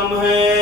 تمہیں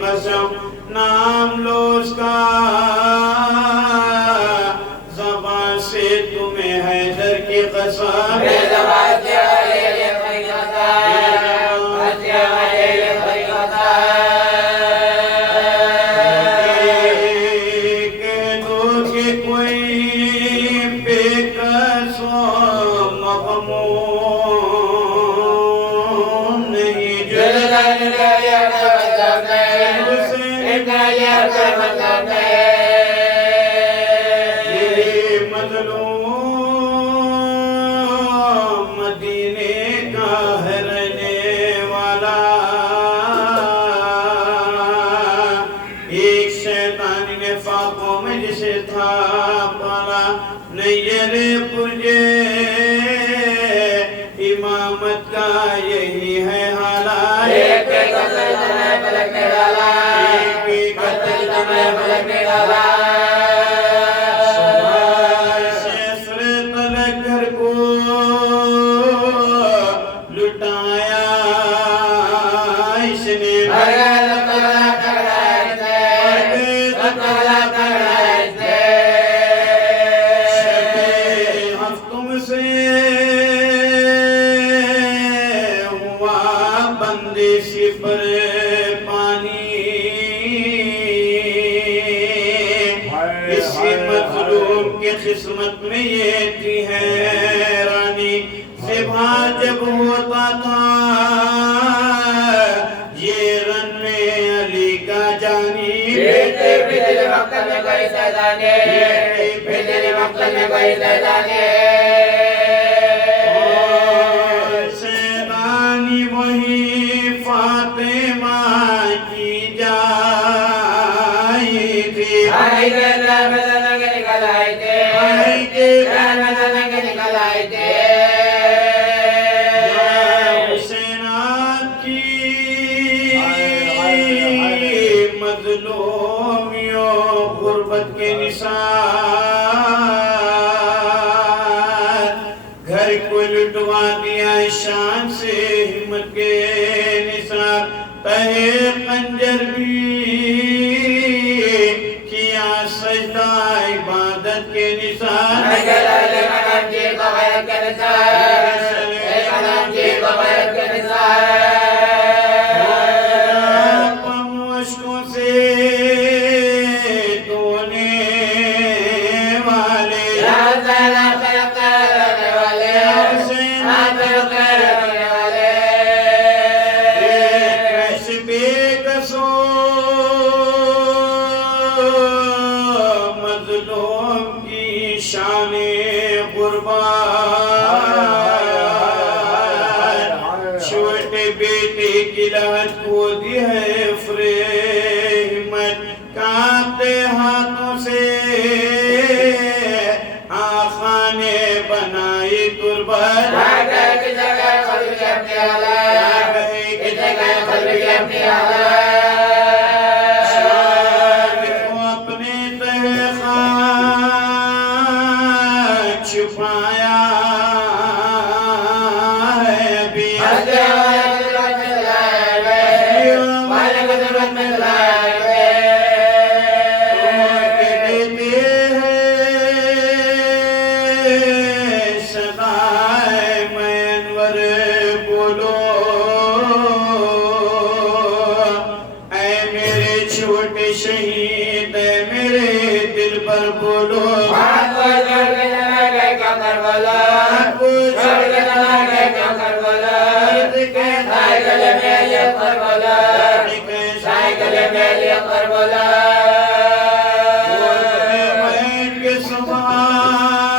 قسم نام لو اس کا زبان سے تمہیں حیدر کی قسم امامت کا یہی ہے حالات ایک قتل تمہیں فلک میں ڈالا ایک قتل تمہیں فلک میں ڈالا شیسر تلک گھر کو لٹایا اس نے قسمت میں یہ تھی حیرانی ذبح جب ہوتا تھا یہ رن میں علی کا جانی بیٹے دل مقتل میں کوئی سیدانے بیٹے دل مقتل میں کوئی سیدانے سیدانی وہی فاطمہ کی جائی تھی غربت کے نثار گھر کو لٹوا دیا شان سے ہمت کے نثار تہے خنجر بھی کیا سجدہ عبادت کے نثار چھوٹے بیٹے کی لہت کھودی ہے فرحمت کانپتے ہاتھوں سے آقا نے بنائی تربت آگئے کی جگہ قلب کی اپنی حالت آگئے کی جگہ قلب کی اپنی حالت شاہد کو اپنے تہ خاک چھپایا شہید میرے دل پر بولو بات کو چھوڑ کے چلا گئے کیا کر بولا بات کو چھوڑ کے چلا گئے کیا کر بولا سائے گلے میں یہ پر بولا سائے گلے میں یہ پر بولا بیٹھ کے سبحان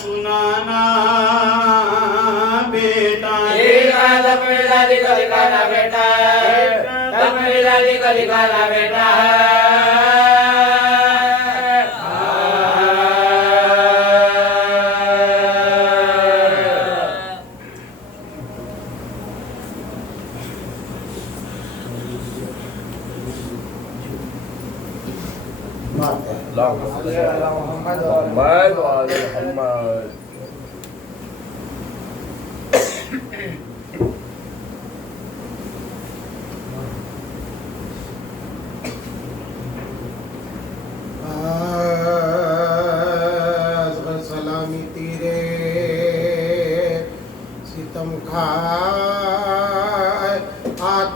سنانا بیٹا اپنی دادی کو دکھانا بیٹا اپنی دادی کو دکھانا بیٹا محمد وآل محمد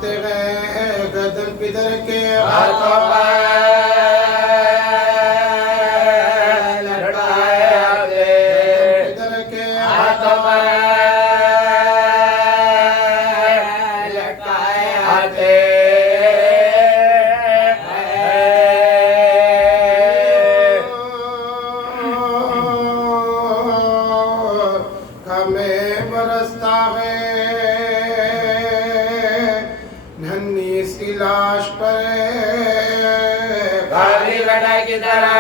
آتے گئے گردن پدر کے ہاتھوں پر لٹکائے آتے پدر کے ہاتھوں پر لٹکائے آتے ہمیں برستا ہے ننھی سی لاش پر کالی گٹائی کی طرح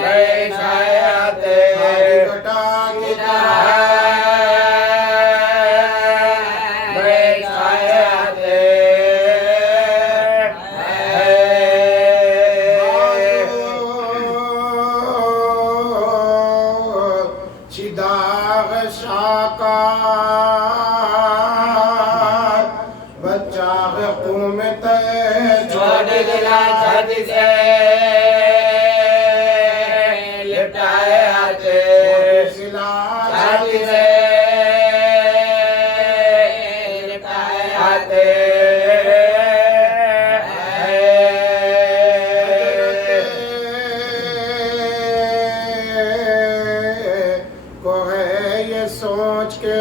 نئے چھائے آتے کالی گٹا کی طرح نئے چھائے آتے چداغ شاکار بچہ قومت چھوٹی دلا چھاتی سے لپٹائے آتے چھاتی سے لپٹائے آتے کو ہے یہ سوچ کے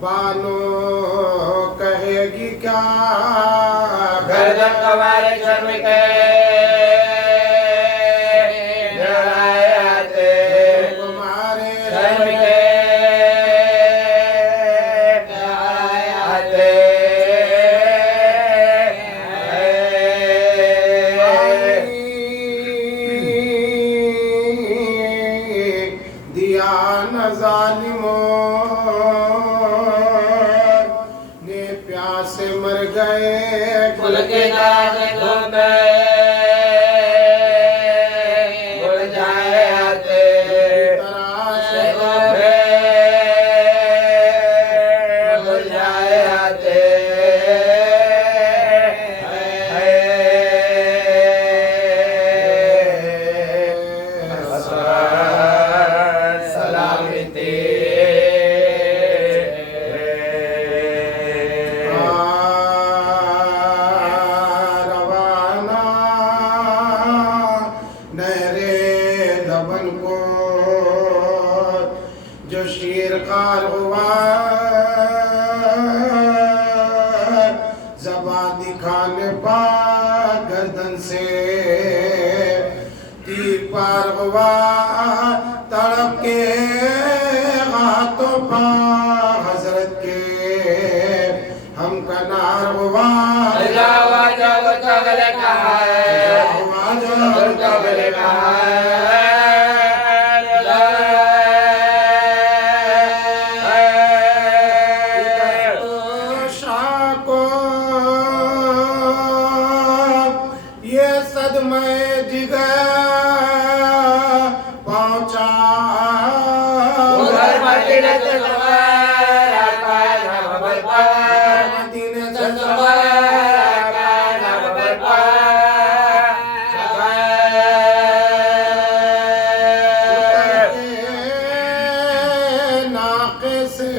بانو کہے گی کیا گردن تمہارے شرم کے جلائے آتے تمہارے شرم کے جلائے آتے دیا نہ ظالموں نے پیاسے مر گئے کھل کے داغ دھوپ میں گل جائے آتے تراش دھوپ میں گل جائے آتے سلامتی روانہ نہرے لبن کو جو شیرخوار ہوا زبان دکھانے پا گردن سے تیر پار ہوا تڑپ کے ہاتھوں پا حضرت کے ہم کا نار ہوا جاوا جاوا چغل کہا ہے چغل کہا ہے شاہ کو یہ صدمہ جگر پہنچا ادھر مدینہ سے سوار آقا نام پر مدینہ سے سے سوار آقا نام پر ناقے سے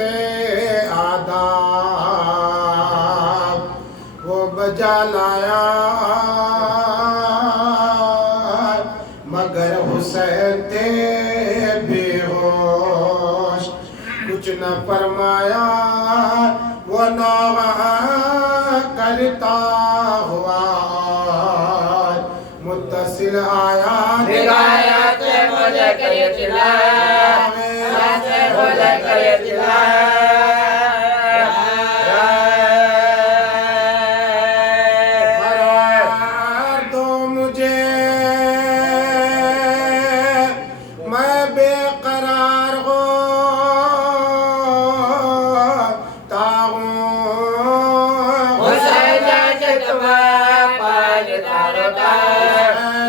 آداب وہ بجا لایا مگر حسین تھے بے ہوش کچھ نہ فرمایا وہ نوحہ کرتا ہوا متصل آیا نگاہیات مجھے کرے چلا مجھے کرے چلا قرار دو مجھے میں بے قرار ہوتا ہوں حسین جاتے تمہیں پانی داروتا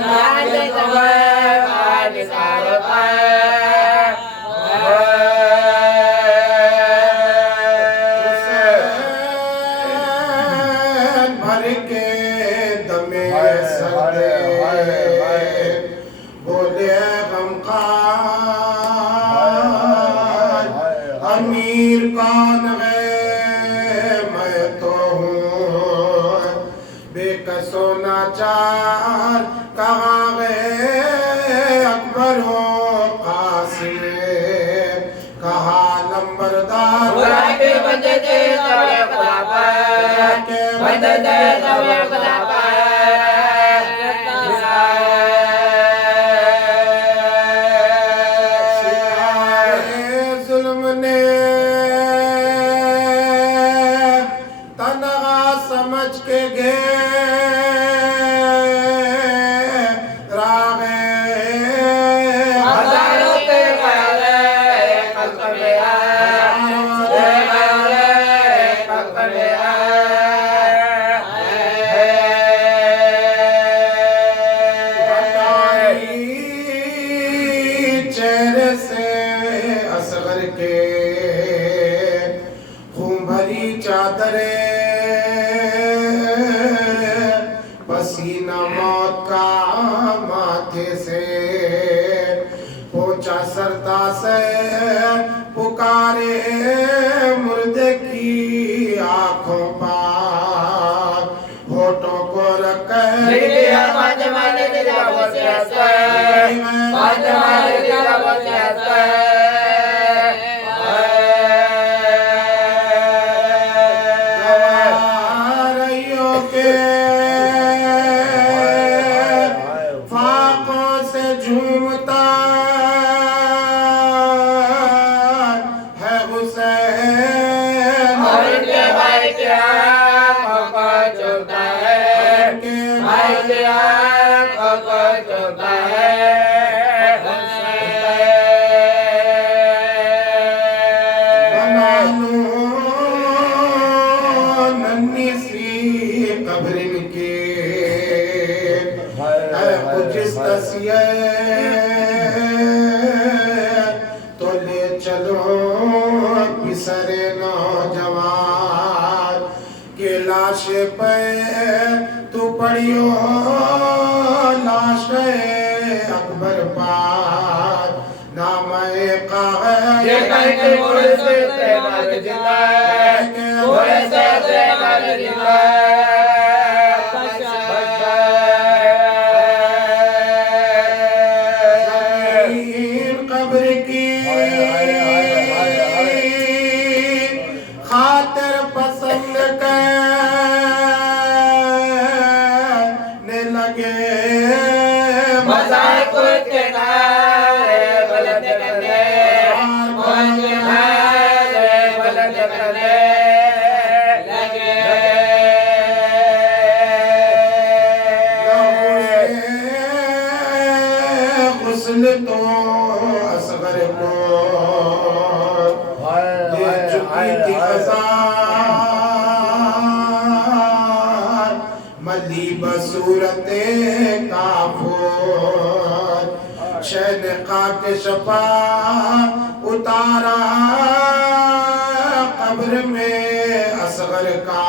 جاتے تمہیں پانی داروتا امیر کون ہے میں تو ہوں بے کس و ناچار کہاں گئے اکبر ہو قاسم کہاں نمبردار خدا کے بندے تھے سب خدا پر بندے تھے سب خدا پر ظلم نے تنہا سمجھ کے گھیرا گئے ہزاروں کے خیال خلق میں خلق میں چہرے سے اصغر کے خون بھری چادریں پسینہ موت کا ماتھے سے پہنچا سرتا سے پکارے مردے کی آنکھوں پر ہوٹوں کو رکھے گواریوں کے فاقوں سے جھومتا ہے حسین اور کے بھائی کے آنکھوں کو چومتا ہے بھائی کے آنکھوں کو چومتا ہے بنا لوں ننھی سی قبر ان کی اے کچھ اس تسیے تو لے چلو پسر نوجوان کے لاش پہ تو پڑیو لاش اکبر پار نام یہ کہیں کہ بوڑھے سے مر جلا ہے بوڑھے سے مر جلا ہے زمین قبر کی خاطر پسند کرنے لگے مزار کو کے نعرے بلند کرنے موج کے نعرے بلند کرنے لگے غسل تو اصغر کو دے چکی تھی خزان ملی بصورت کافور شہنقا کے شفا اتارا قبر میں اصغر کا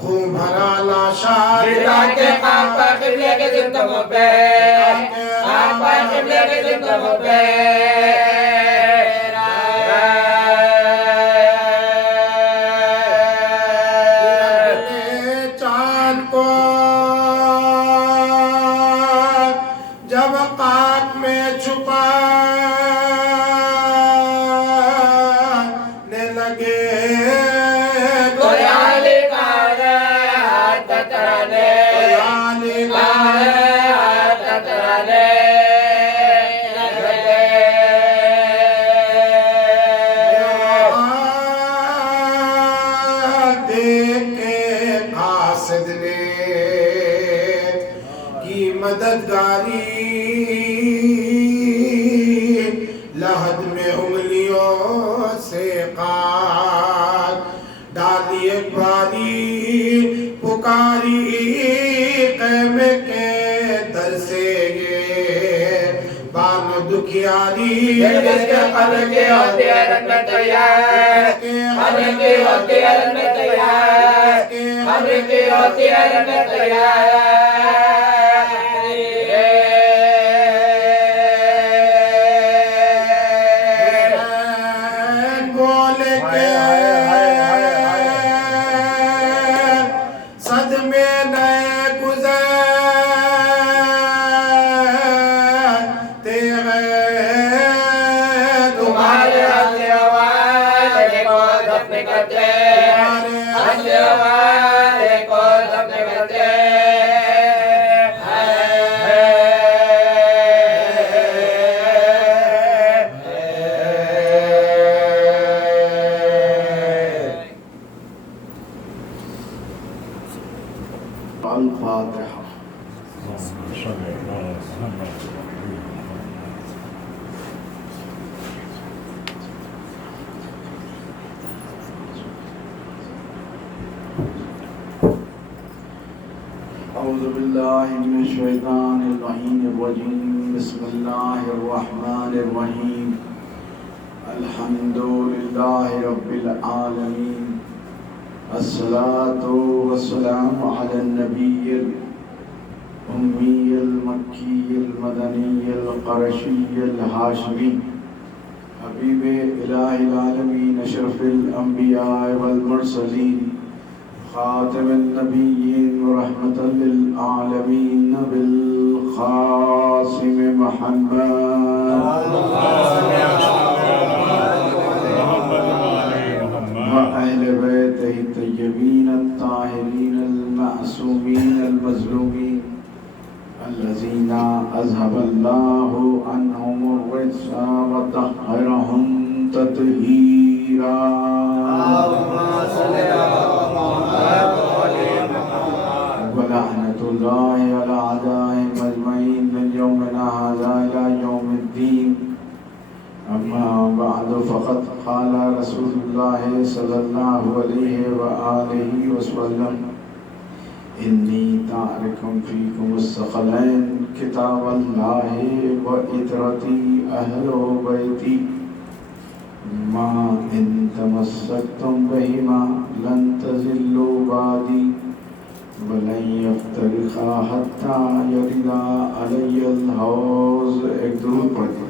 خون بھرا لاشا گرا کے پاپا قبلے کے زندگوں پہ پاپا قبلے کے زندگوں پہ چاند کو جب خاک میں چھپانے لگے کویالی کارے ہاتھ ترانے کویالی کارے ہاتھ ترانے لگے دیکھ کے قاصد نے کی مددگاری لحد میں انگلیوں سے قاد ڈالی ایک باری پکاری قیمے کے در سے یہ بانو دکھیاری جس کے قبر کی ہوتی ہے رنگ میں تیار قبر کی ہوتی ہے رنگ میں تیار قبر کی ہوتی ہے رنگ میں تیار سامنے کرتے ہنسے والے کو سامنے کرتے الفاتحة. أعوذ بالله من الشيطان اللعين الرجيم. بسم الله الرحمن الرحيم. الحمد لله رب العالمين. الصلاة والسلام على النبي الأمي المكي المدني القرشي الهاشمي حبيب إله العالمين أشرف الأنبياء والمرسلين خاتم النبيين ورحمة للعالمين بالقاسم محمد وأهل بيته الطيبين الطاهرين المعصومين المظلومين الذين أذهب الله عنهم الرجس وطهرهم تطهيرا. ولعنة الله على أعدائهم أجمعين من يومنا هذا إلى يوم الدين. أما بعد فقد قال رسول الله صلى الله عليه وآله وسلم إني تارك فيكم الثقلين كتاب الله وإترتي أهل بيتي ما إن تمسكتم بهما لن تزلوا بعدي ولن يفترقا حتى يرد علي الحوض. ایک درود پڑھیں.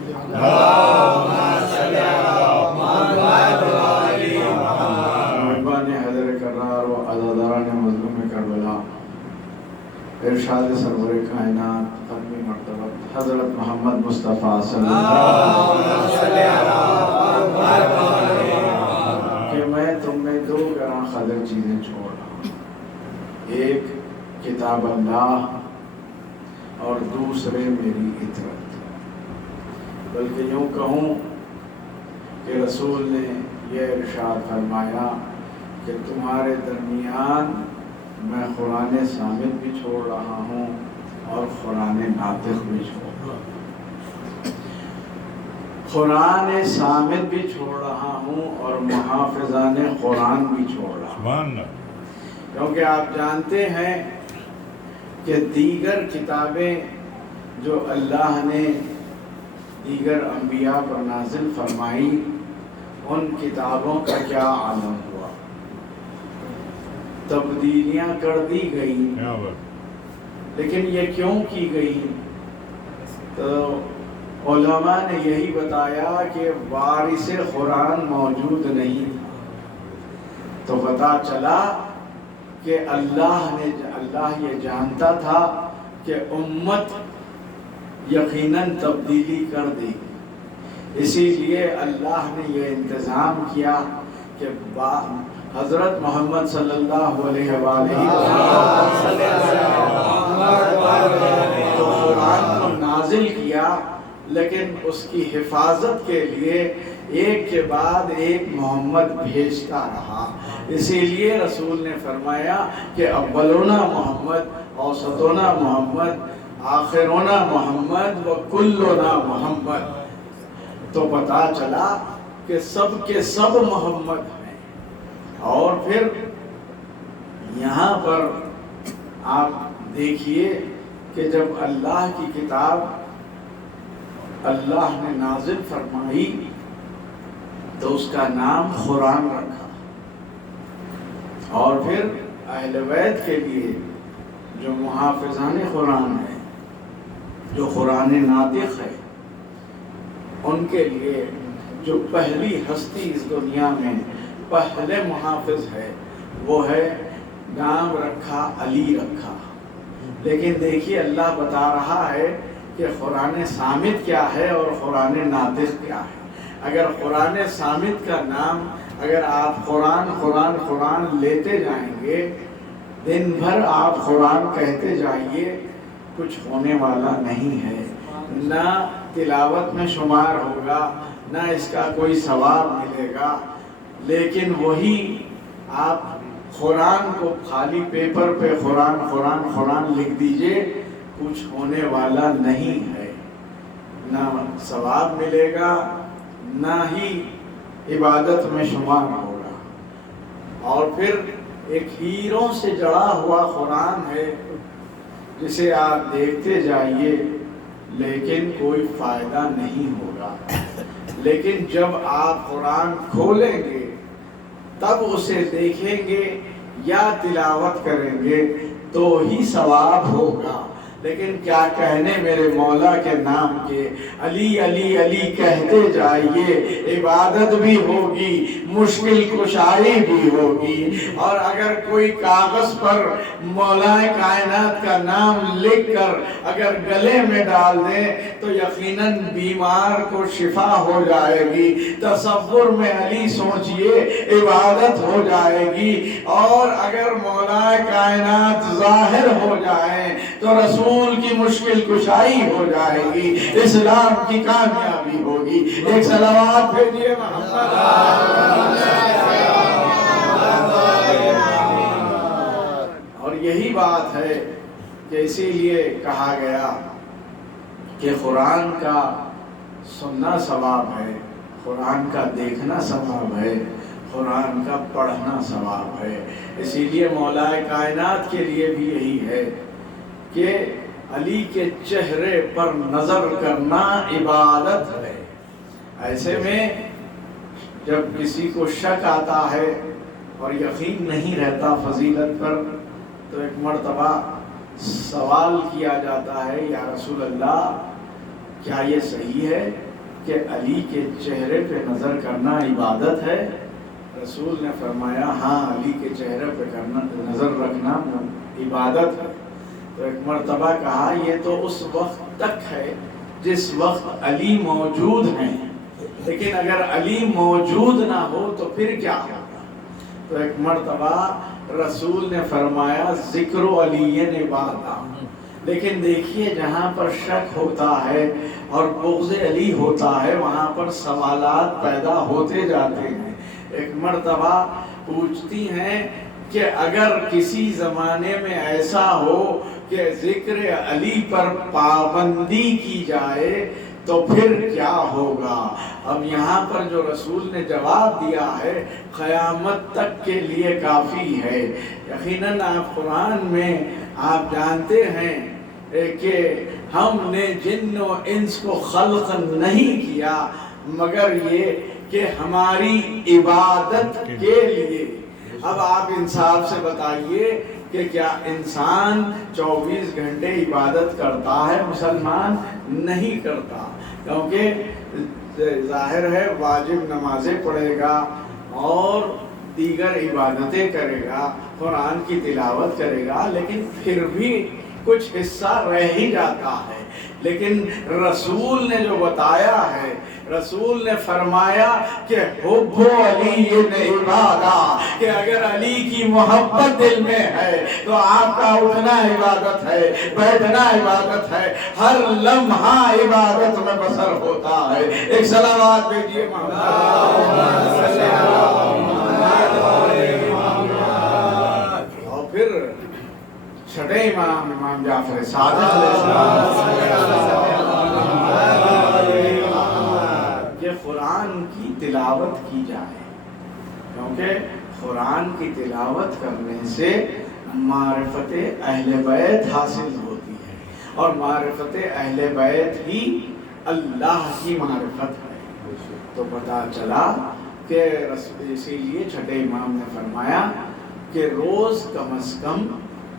محبان حضر کرار و عزاداران مظلوم کربلا ارشاد سرور کائنات ختمی مرتبہ حضرت محمد مصطفیٰ صلی اللہ علیہ وسلم کہ میں تم میں دو گراں قدر چیزیں چھوڑ رہا ہوں. ایک کتاب اللہ اور دوسرے میری اطاعت. بلکہ یوں کہوں کہ رسول نے یہ ارشاد فرمایا کہ تمہارے درمیان میں قرآن صامت بھی چھوڑ رہا ہوں اور قرآن ناطق بھی چھوڑ رہا ہوں. قرآن صامت بھی چھوڑ رہا ہوں اور محافظان قرآن بھی چھوڑ رہا ہوں. کیونکہ آپ جانتے ہیں کہ دیگر کتابیں جو اللہ نے دیگر انبیاء پر نازل فرمائی ان کتابوں کا کیا عالم ہوا. تبدیلیاں کر دی گئی. لیکن یہ کیوں کی گئی؟ تو علماء نے یہی بتایا کہ وارث قرآن موجود نہیں تھا. تو پتہ چلا کہ اللہ یہ جانتا تھا کہ امت یقیناً تبدیلی کر دے گی. اسی لیے اللہ نے یہ انتظام کیا کہ حضرت محمد صلی اللہ علیہ وآلہ وسلم قرآن کو نازل کیا، لیکن اس کی حفاظت کے لیے ایک کے بعد ایک محمد بھیجتا رہا. اسی لیے رسول نے فرمایا کہ اولنا محمد، اوسطنا محمد، آخرنا محمد و کلنا محمد. تو پتہ چلا کہ سب کے سب محمد ہیں. اور پھر یہاں پر آپ دیکھیے کہ جب اللہ کی کتاب اللہ نے نازل فرمائی تو اس کا نام قرآن رکھا. اور پھر اہل بیت کے لیے جو محافظان قرآن ہیں، جو قرآن ناطق ہے، ان کے لیے جو پہلی ہستی اس دنیا میں پہلے محافظ ہے وہ ہے نام رکھا علی رکھا. لیکن دیکھیے اللہ بتا رہا ہے کہ قرآن صامت کیا ہے اور قرآن ناطق کیا ہے. اگر قرآن صامت کا نام اگر آپ قرآن لیتے جائیں گے، دن بھر آپ قرآن کہتے جائیے، کچھ ہونے والا نہیں ہے، نہ تلاوت میں شمار ہوگا، نہ اس کا کوئی ثواب ملے گا۔ لیکن وہی آپ قرآن کو خالی پیپر پہ قرآن لکھ دیجئے، کچھ ہونے والا نہیں ہے، نہ ثواب ملے گا، نہ ہی عبادت میں شمار ہوگا۔ اور پھر ایک ہیروں سے جڑا ہوا قرآن ہے جسے آپ دیکھتے جائیے لیکن کوئی فائدہ نہیں ہوگا، لیکن جب آپ قرآن کھولیں گے تب اسے دیکھیں گے یا تلاوت کریں گے تو ہی ثواب ہوگا۔ لیکن کیا کہنے میرے مولا کے نام کے، علی علی علی کہتے جائیے، عبادت بھی ہوگی، مشکل کشائی بھی ہوگی، اور اگر کوئی کاغذ پر مولا کائنات کا نام لکھ کر اگر گلے میں ڈال دیں تو یقیناً بیمار کو شفا ہو جائے گی۔ تصور میں علی سوچئے، عبادت ہو جائے گی، اور اگر مولا کائنات ظاہر ہو جائیں تو رسول کی مشکل کشائی ہو جائے گی، اسلام کی کامیابی ہوگی۔ ایک صلوات بھیجیے محمد۔ اور یہی بات ہے کہ اسی لیے کہا گیا کہ قرآن کا سننا ثواب ہے، قرآن کا دیکھنا ثواب ہے، قرآن کا پڑھنا ثواب ہے۔ اسی لیے مولا کائنات کے لیے بھی یہی ہے کہ علی کے چہرے پر نظر کرنا عبادت ہے۔ ایسے میں جب کسی کو شک آتا ہے اور یقین نہیں رہتا فضیلت پر تو ایک مرتبہ سوال کیا جاتا ہے، یا رسول اللہ کیا یہ صحیح ہے کہ علی کے چہرے پہ نظر کرنا عبادت ہے؟ رسول نے فرمایا ہاں، علی کے چہرے پہ نظر رکھنا عبادت ہے۔ تو ایک مرتبہ کہا یہ تو اس وقت تک ہے جس وقت علی موجود ہیں، لیکن اگر علی موجود نہ ہو تو پھر کیا ہوگا؟ تو ایک مرتبہ رسول نے فرمایا ذکر علی عبادت۔ لیکن دیکھیے جہاں پر شک ہوتا ہے اور بغض علی ہوتا ہے وہاں پر سوالات پیدا ہوتے جاتے ہیں۔ ایک مرتبہ پوچھتی ہیں کہ اگر کسی زمانے میں ایسا ہو کہ ذکر علی پر پابندی کی جائے تو پھر کیا ہوگا؟ اب یہاں پر جو رسول نے جواب دیا ہے قیامت تک کے لیے کافی ہے۔ یقیناً آپ قرآن میں آپ جانتے ہیں کہ ہم نے جن و انس کو خلق نہیں کیا مگر یہ کہ ہماری عبادت کے لیے۔ اب آپ انصاف سے بتائیے کہ کیا انسان 24 گھنٹے عبادت کرتا ہے؟ مسلمان نہیں کرتا، کیونکہ ظاہر ہے واجب نمازیں پڑھے گا اور دیگر عبادتیں کرے گا، قرآن کی تلاوت کرے گا، لیکن پھر بھی کچھ حصہ رہ ہی جاتا ہے۔ لیکن رسول نے جو بتایا ہے، رسول نے فرمایا کہ حب علی عبادت، کہ اگر علی کی محبت دل میں ہے تو آپ کا اٹھنا عبادت ہے، بیٹھنا عبادت ہے، ہر لمحہ عبادت میں بسر ہوتا ہے۔ ایک صلوات بھیجیے محمد۔ اور پھر چھٹے امام جعفر صادق علیہ السلام کہ قرآن کی تلاوت کی جائے، کیونکہ قرآن کی تلاوت کرنے سے معرفت اہل بیت حاصل ہوتی ہے، اور معرفت اہل بیت ہی اللہ کی معرفت ہے۔ تو پتہ چلا کہ اسی لیے چھٹے امام نے فرمایا کہ روز کم از کم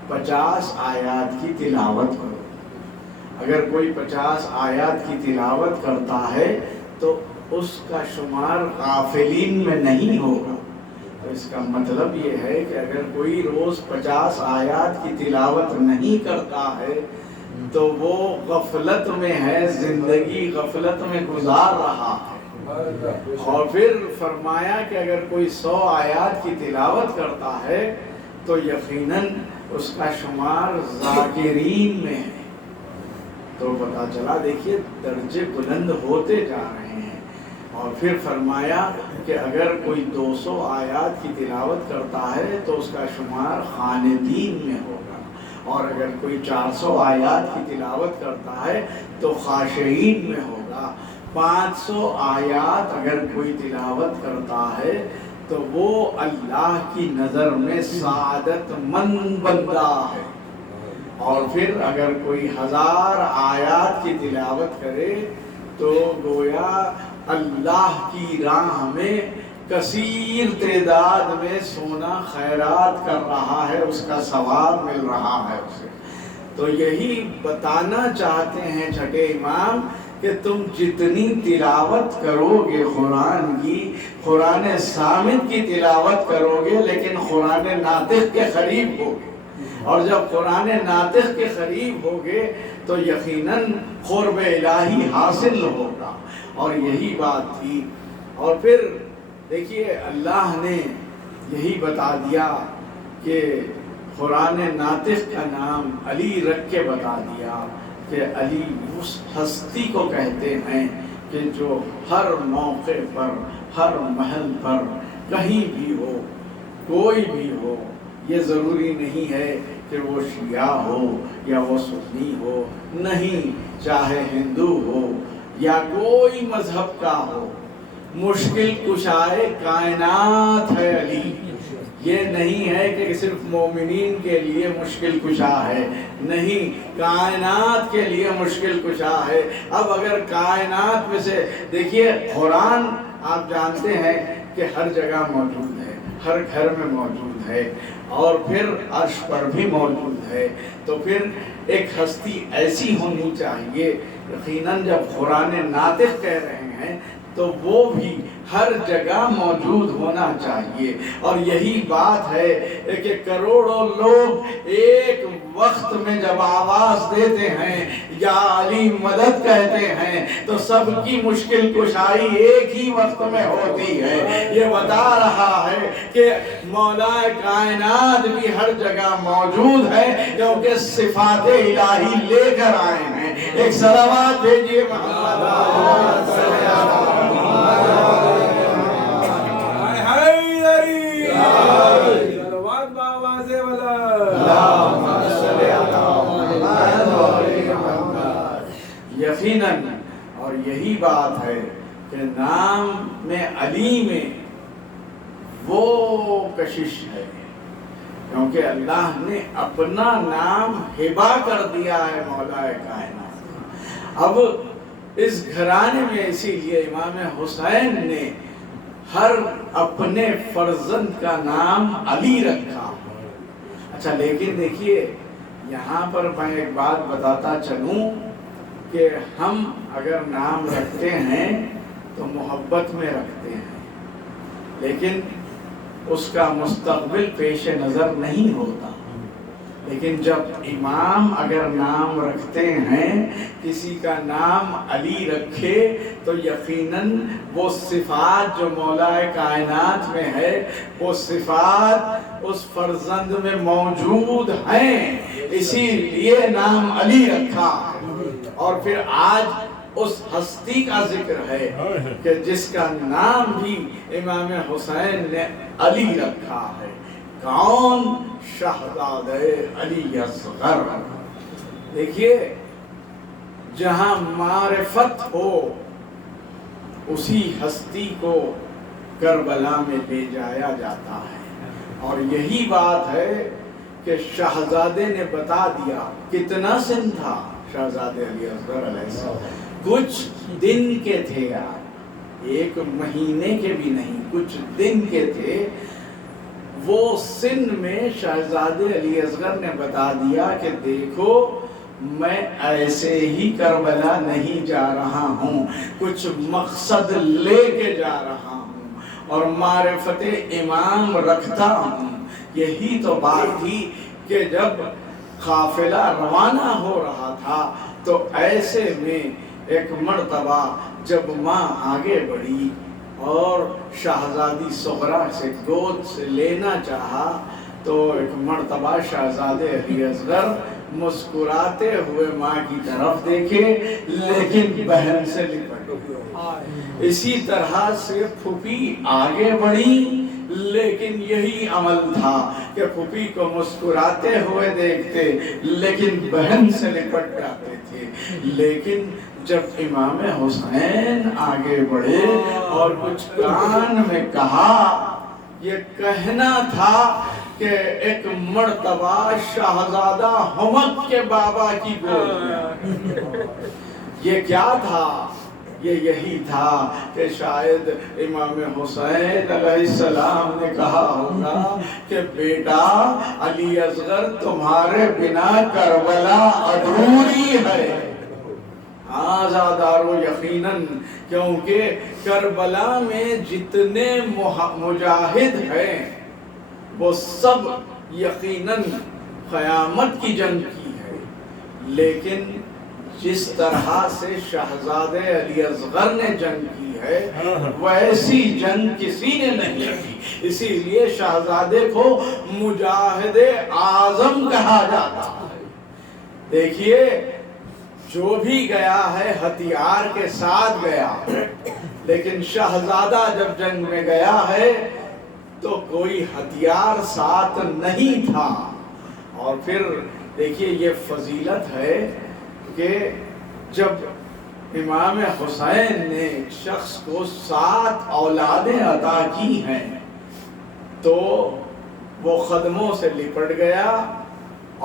50 آیات کی تلاوت کرو۔ اگر کوئی 50 آیات کی تلاوت کرتا ہے تو اس کا شمار غافلین میں نہیں ہوگا۔ تو اس کا مطلب یہ ہے کہ اگر کوئی روز 50 آیات کی تلاوت نہیں کرتا ہے تو وہ غفلت میں ہے، زندگی غفلت میں گزار رہا ہے۔ اور پھر فرمایا کہ اگر کوئی 100 آیات کی تلاوت کرتا ہے تو یقیناً اس کا شمار ذاکرین میں ہے. تو پتہ چلا دیکھیے درجے بلند ہوتے جا رہے ہیں. اور پھر فرمایا کہ اگر کوئی 200 آیات کی تلاوت کرتا ہے تو اس کا شمار خاندین میں ہوگا، اور اگر کوئی 400 آیات کی تلاوت کرتا ہے تو خاشعین میں ہوگا. 500 آیات اگر کوئی تلاوت کرتا ہے تو وہ اللہ کی نظر میں سعادت مند بندہ ہے. اور پھر اگر کوئی 1000 آیات کی تلاوت کرے تو گویا اللہ کی راہ میں کثیر تعداد میں سونا خیرات کر رہا ہے، اس کا ثواب مل رہا ہے اسے. تو یہی بتانا چاہتے ہیں چھٹے امام کہ تم جتنی تلاوت کرو گے قرآن کی، قرآن صامت کی تلاوت کرو گے لیکن قرآن ناطق کے قریب ہوگے، اور جب قرآن ناطق کے قریب ہوگے تو یقیناً قرب الہی حاصل ہوگا. اور یہی بات تھی. اور پھر دیکھیے اللہ نے یہی بتا دیا کہ قرآن ناطق کا نام علی رکھ کے بتا دیا کہ علی اس ہستی کو کہتے ہیں کہ جو ہر موقع پر، ہر محل پر، کہیں بھی ہو، کوئی بھی ہو، یہ ضروری نہیں ہے کہ وہ شیعہ ہو یا وہ سنی ہو، نہیں، چاہے ہندو ہو یا کوئی مذہب کا ہو، مشکل کشائے کائنات ہے علی. یہ نہیں ہے کہ صرف مومنین کے لیے مشکل کشا ہے، نہیں، کائنات کے لیے مشکل کشا ہے. اب اگر کائنات میں سے دیکھیے قرآن آپ جانتے ہیں کہ ہر جگہ موجود ہے، ہر گھر میں موجود ہے، اور پھر عرش پر بھی موجود ہے. تو پھر ایک ہستی ایسی ہونی چاہیے. یقیناً جب قرآن ناطق کہہ رہے ہیں تو وہ بھی ہر جگہ موجود ہونا چاہیے. اور یہی بات ہے کہ کروڑوں لوگ ایک وقت میں جب آواز دیتے ہیں یا علی مدد کہتے ہیں تو سب کی مشکل کشائی ایک ہی وقت میں ہوتی ہے. یہ بتا رہا ہے کہ مولا کائنات بھی ہر جگہ موجود ہے کیونکہ صفات الہی لے کر آئے ہیں. ایک صلوات بھیجیے محمد صلی یقیناً. اور یہی بات ہے کہ نام میں علی میں وہ کشش ہے کیونکہ اللہ نے اپنا نام ہبا کر دیا ہے مولا کائنات. اب اس گھرانے میں اسی لیے امام حسین نے ہر اپنے فرزند کا نام علی رکھا. اچھا لیکن دیکھیے یہاں پر میں ایک بات بتاتا چلوں کہ ہم اگر نام رکھتے ہیں تو محبت میں رکھتے ہیں، لیکن اس کا مستقبل پیش نظر نہیں ہوتا. لیکن جب امام اگر نام رکھتے ہیں، کسی کا نام علی رکھے تو یقیناً وہ صفات جو مولا کائنات میں ہے وہ صفات اس فرزند میں موجود ہیں، اسی لیے نام علی رکھا. اور پھر آج اس ہستی کا ذکر ہے کہ جس کا نام بھی امام حسین نے علی رکھا ہے. کون؟ شہزادے علی اصغر. دیکھیے جہاں معرفت ہو اسی ہستی کو کربلا میں لے جایا جاتا ہے. اور یہی بات ہے کہ شہزادے نے بتا دیا. کتنا سن تھا شہزادے علی اصغر علیہ السلام؟ کچھ دن کے تھے آپ، 1 مہینے کے بھی نہیں، کچھ دن کے تھے. وہ سن میں شہزادے علی اصغر نے بتا دیا کہ دیکھو میں ایسے ہی کربلا نہیں جا رہا ہوں، کچھ مقصد لے کے جا رہا ہوں اور معرفت امام رکھتا ہوں. یہی تو بات تھی کہ جب قافلہ روانہ ہو رہا تھا تو ایسے میں ایک مرتبہ جب ماں آگے بڑھی اور شہزادی سغرا سے گود سے لینا چاہا تو ایک مرتبہ شہزادے علی اصغر مسکراتے ہوئے ماں کی طرف دیکھے لیکن بہن سے لپٹ گئے۔ اسی طرح سے پھوپھی آگے بڑھی لیکن یہی عمل تھا کہ پھوپھی کو مسکراتے ہوئے دیکھتے لیکن بہن سے لپٹ جاتے تھے۔ لیکن جب امام حسین آگے بڑھے اور کچھ کان میں کہا، یہ کہنا تھا کہ ایک مرتبہ شہزادہ حمد کے بابا کی گود میں، یہ کیا تھا؟ یہ یہی تھا کہ شاید امام حسین علیہ السلام نے کہا ہوگا کہ بیٹا علی اصغر تمہارے بنا کربلا ادھوری ہے۔ آزادارو یقیناً، کیونکہ کربلا میں جتنے مجاہد ہیں وہ سب یقیناً قیامت کی جنگ کی ہے، لیکن جس طرح سے شہزادے علی اصغر نے جنگ کی ہے ویسی جنگ کسی نے نہیں کی، اسی لیے شہزادے کو مجاہد اعظم کہا جاتا ہے۔ دیکھیے جو بھی گیا ہے ہتھیار کے ساتھ گیا، لیکن شہزادہ جب جنگ میں گیا ہے تو کوئی ہتھیار ساتھ نہیں تھا۔ اور پھر دیکھیے یہ فضیلت ہے کہ جب امام حسین نے ایک شخص کو 7 اولادیں عطا کی ہیں تو وہ قدموں سے لپٹ گیا،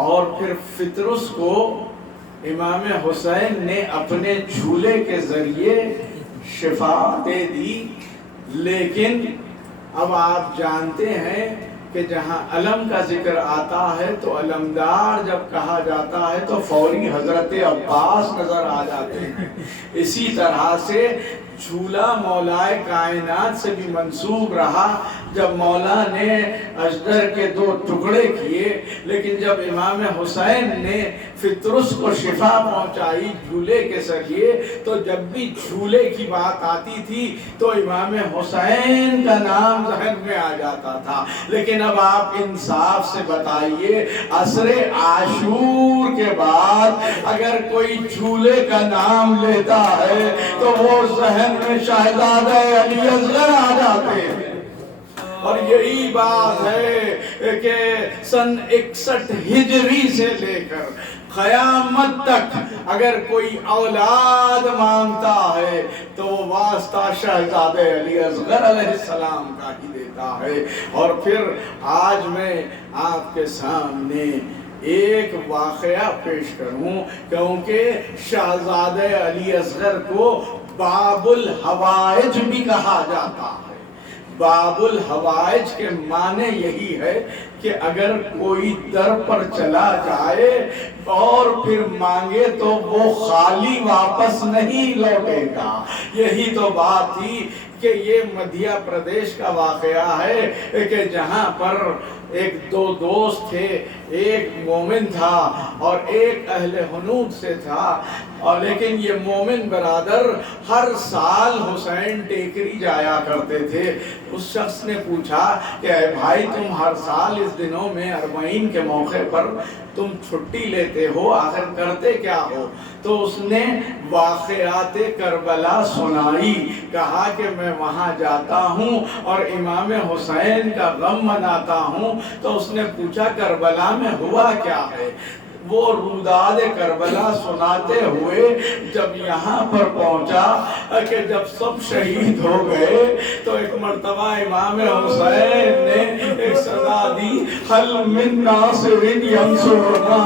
اور پھر فطرس کو امام حسین نے اپنے جھولے کے ذریعے شفا دے دی۔ لیکن اب آپ جانتے ہیں کہ جہاں علم کا ذکر آتا ہے تو علمدار جب کہا جاتا ہے تو فوری حضرت عباس نظر آ جاتے ہیں۔ اسی طرح سے جھولا مولائے کائنات سے بھی منسوب رہا۔ جب مولا نے اجدر کے 2 ٹکڑے کیے، لیکن جب امام حسین نے فطرس کو شفا پہنچائی جھولے کے ذریعے، تو جب بھی جھولے کی بات آتی تھی تو امام حسین کا نام ذہن میں آ جاتا تھا۔ لیکن اب آپ انصاف سے بتائیے، عصر عاشور کے بعد اگر کوئی جھولے کا نام لیتا ہے تو وہ ذہن میں شہزادہ علی اصغر آ جاتے ہیں۔ اور یہی بات ہے کہ سن 61 ہجری سے لے کر قیامت تک اگر کوئی اولاد مانگتا ہے تو وہ واسطہ شہزادہ علی اصغر علیہ السلام کا ہی دیتا ہے۔ اور پھر آج میں آپ کے سامنے ایک واقعہ پیش کروں، کیونکہ شہزادہ علی اصغر کو باب الحوائج بھی کہا جاتا ہے۔ باب الحوائج کے معنی یہی ہے کہ اگر کوئی در پر چلا جائے اور پھر مانگے تو وہ خالی واپس نہیں لوٹے گا۔ یہی تو بات تھی کہ یہ مدھیہ پردیش کا واقعہ ہے کہ جہاں پر ایک 2 دوست تھے، ایک مومن تھا اور ایک اہل حنود سے تھا، اور لیکن یہ مومن برادر ہر سال حسین ٹیکری جایا کرتے تھے۔ اس شخص نے پوچھا کہ اے بھائی، تم ہر سال اس دنوں میں 40 کے موقع پر تم چھٹی لیتے ہو، آخر کرتے کیا ہو؟ تو اس نے واقعات کربلا سنائی، کہا کہ میں وہاں جاتا ہوں اور امام حسین کا غم مناتا ہوں۔ تو اس نے پوچھا کربلا میں ہوا کیا ہے؟ وہ روداد کربلا سناتے ہوئے جب یہاں پر پہنچا کہ جب سب شہید ہو گئے تو ایک مرتبہ امام حسین نے ایک صدا دی، حل من ناصر ینصرنا،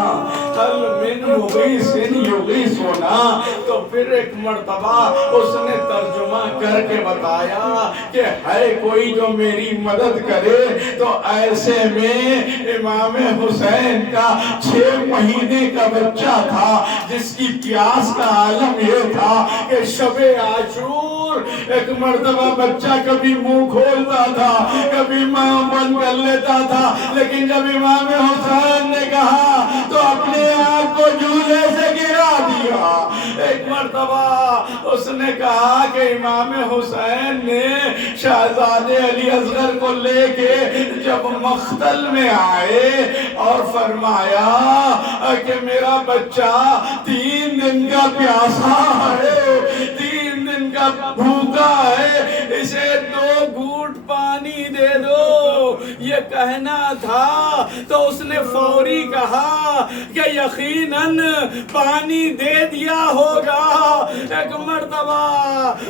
حل من مغیث یغیثنا۔ تو پھر ایک مرتبہ اس نے ترجمہ کر کے بتایا کہ ہے کوئی جو میری مدد کرے۔ تو ایسے میں امام حسین کا 6 مہینے کا بچہ تھا جس کی پیاس کا عالم یہ تھا کہ شب عاشور ایک مرتبہ بچہ کبھی منہ کھولتا تھا، کبھی ماں بند کر لیتا تھا، لیکن جب امام حسین نے کہا تو اپنے آپ کو جھولے سے گرا دیا۔ ایک مرتبہ اس نے کہا کہ امام حسین نے شہزادے علی اصغر کو لے کے جب مقتل میں آئے اور فرمایا کہ میرا بچہ 3 دن کا پیاسا ہے، 3 دن کا بھوکا ہے، اسے 2 گھونٹ پانی دے دو، یہ کہنا تھا تو اس نے فوری کہا کہ یقیناً پانی دے دیا ہوگا۔ ایک مرتبہ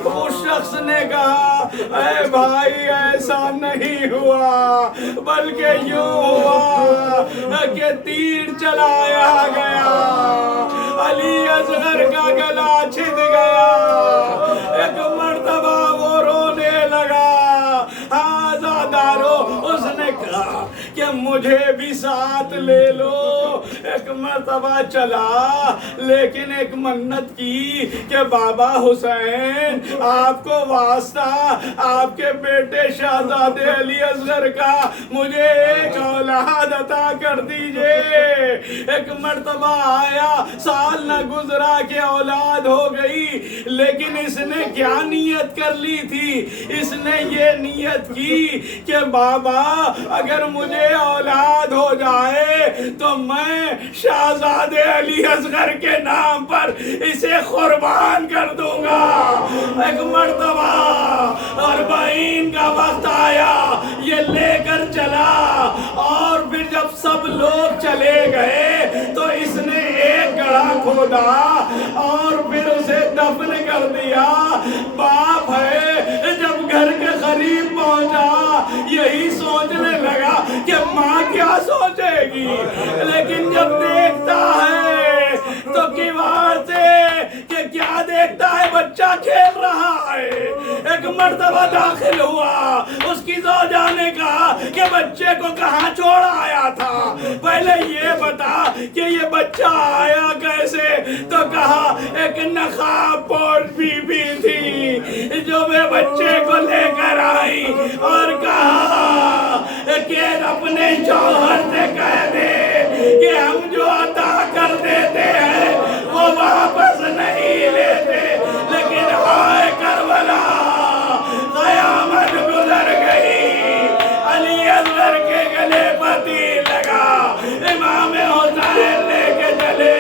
اس شخص نے کہا اے بھائی ایسا نہیں ہوا، بلکہ یوں ہوا کہ تیر چلایا گیا، علی اصغر کا گلا چھد گیا۔ ایک مرتبہ وہ رونے لگا۔ آزادارو اس نے کہا کہ مجھے بھی ساتھ لے لو۔ ایک مرتبہ چلا، لیکن ایک منت کی کہ بابا حسین آپ کو واسطہ آپ کے بیٹے شہزادے علی اصغر کا مجھے ایک اولاد عطا کر دیجئے۔ ایک مرتبہ آیا، سال نہ گزرا کہ اولاد ہو گئی، لیکن اس نے کیا نیت کر لی تھی؟ اس نے یہ نیت کی کہ بابا اگر مجھے اولاد ہو جائے تو میں شہزادے علی اصغر کے نام پر اسے قربان کر دوں گا۔ ایک مرتبہ 40 کا وقت آیا، یہ لے کر چلا، اور پھر جب سب لوگ چلے گئے تو اس نے ایک گڑھا کھودا اور پھر اسے دفن کر دیا۔ باپ ہے جب گھر کے قریب پہنچا یہی سوچنے لگا کہ ماں کیا سوچے گی، لیکن جب دیکھتا ہے تو کی بات ہے کہ کیا دیکھتا ہے، بچہ کھیل رہا ہے۔ ایک مرتبہ داخل ہوا، اس کی زوجہ نے کہا کہ بچے کو کہاں چھوڑا آیا تھا، پہلے یہ بتا کہ یہ بچہ آیا کیسے؟ تو کہا ایک نقاب پوش بی بی تھی جو میں بچے کو لے کر آئی اور کہا کہ اپنے شوہر سے کہہ دے کہ ہم جو عطا کر دیتے ہیں وہ واپس نہیں لیتے، لیکن ہائے کربلا قیامت گزر گئی، علی اصغر کے گلے پتی لگا، امام حسین لے کے چلے،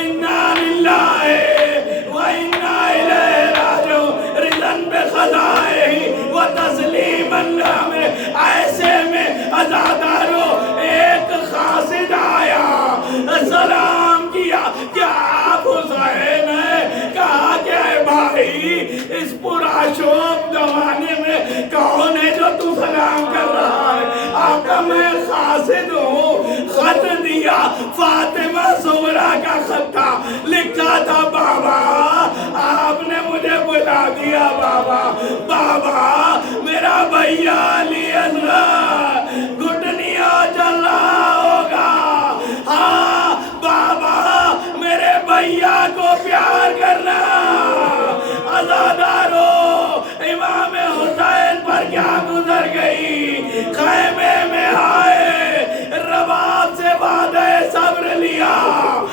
انا للہ و انا الیہ راجعون، رضاً بقضائہ و تسلیما لہ۔ ایسے میں عزادارو ایک قاصد آیا، سلام کیا، کیا آپ حسین ہیں؟ کہا کہ اے بھائی اس پرآشوب زمانے میں کون ہے جو تو سلام کر رہا ہے؟ آقا میں قاصد ہوں، خط دیا، فاطمہ زہرا کا خط تھا، لکھا تھا بابا آپ نے مجھے بلا دیا، بابا بابا میرا بھیا علی اصغر گھٹنیاں چل رہا ہوگا، ہاں بابا میرے بھیا کو پیار کرنا۔ عزادارو امام حسین پر کیا گزر گئی، خیمے میں آئے، رباب سے وعدہ صبر لیا،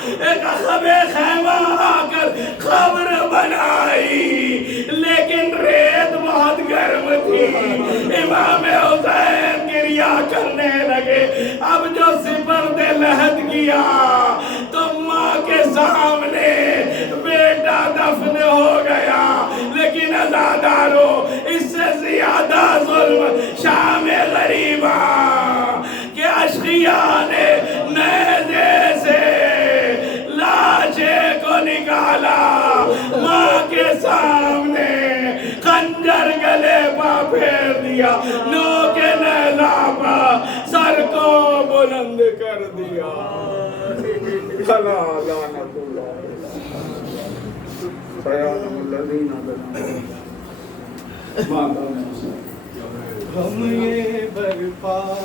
ایک عقب خیمہ آ کر قبر بنائی، لیکن ریت بہت گرم تھی، امام حسین گریہ کرنے لگے۔ اب جو سپرد لحد کیا تو ماں کے سامنے بیٹا دفن ہو گیا، لیکن عزادارو اس سے زیادہ ظلم شام غریبہ کہ اشقیاء نے نیزے سے لاشے کو نکالا، ماں کے سامنے خنجر گلے پا پھیر دیا، نوک نیزہ پا سر کو بلند کر دیا۔ خلا لعنت اللہ سیعلم الذین ظلموا ما كانوا يفعلون۔ ہم یہ برپا